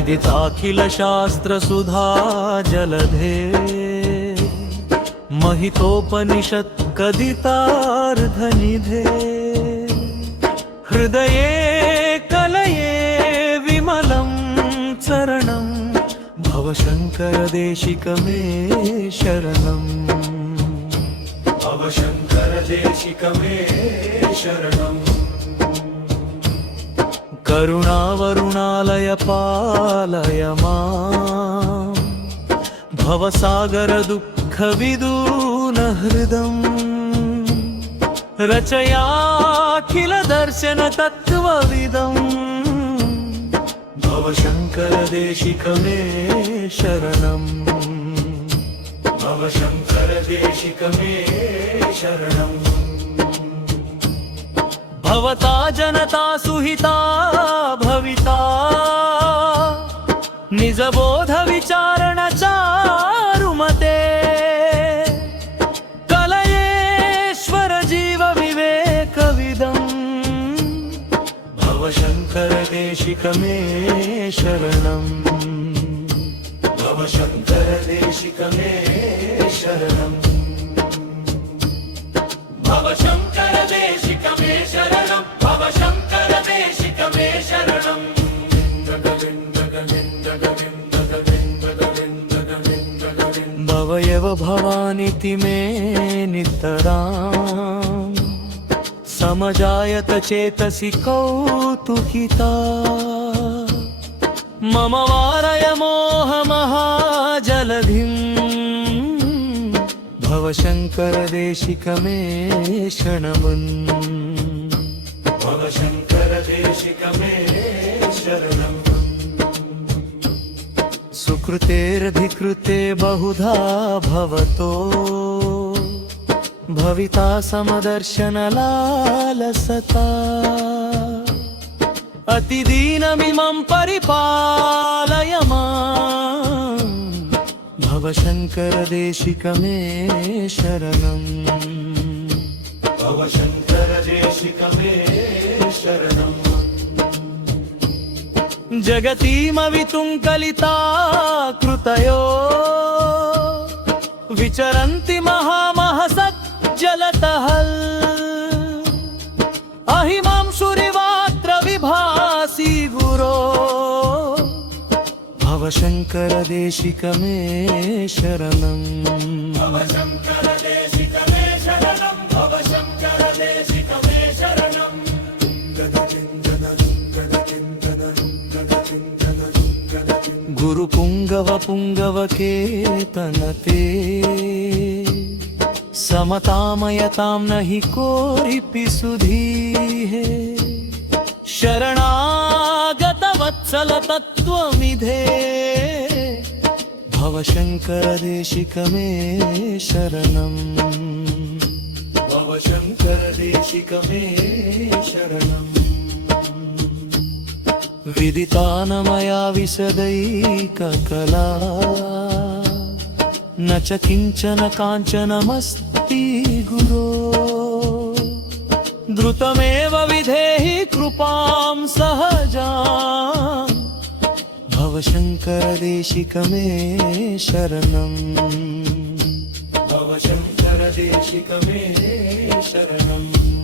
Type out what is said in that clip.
विदिताखिलशास्त्रसुधा जलधे महितोपनिषत् कदितार्धनिधे हृदये कलये विमलं चरणं भवशङ्कर देशिक मे शरणम् भवशङ्कर देशिक मे शरणम् करुणावरुणालय पालय मां भवसागर दुःखविदून हृदम् रचयाखिल दर्शन तत्त्वविदम् भवशङ्कर देशिक मे शरणम् भवशङ्कर देशिक मे शरणम् भवता जनता सुहिता भविता निजबोध विचारण चारुमते कलयेश्वर जीव विवेकविदम् भवशङ्कर देशिक मे शरणम् भवशङ्कर देशिक मे शरणम् भवशङ्कर देशिक मे शरणम् भवशङ्कर देशिक मे शरणम् भवयव भवानिति मे नितराम् समजायत चेतसि कौतुकिता मम वारय मोह महाजलधिम् भवशङ्कर देशिक मे शरणम् भवशङ्कर देशिक मे शरणम् सुकृतेरधिकृते बहुधा भवतो भविता समदर्शन लालसता अतिदीनमिमं परिपालय मां भवशङ्कर देशिक मे शरणम् भवशङ्कर देशिक मे शरणम् जगतीमवितुं कलिता कृतयो विचरन्ति महामहसज्जलतः अहिमांशुरिवात्र विभासि गुरो भवशङ्कर देशिक मे शरणम् भवशङ्कर देशिक मे शरणम् भवशङ्कर देशिक मे शरणम् गुरु पुंगव पुंगव केतनते समतामयतां नहि कोरिपि सुधीः शरणागत वत्सल तत्त्वमिधे भवशङ्कर देशिक मे शरणम् भवशङ्कर देशिक मे शरणम् विदिता न मया विशदैककला न च किञ्चन काञ्चनमस्ति गुरो द्रुतमेव विधेहि कृपां सहजां भवशङ्कर देशिक मे शरणम् भवशङ्कर देशिक मे शरणम्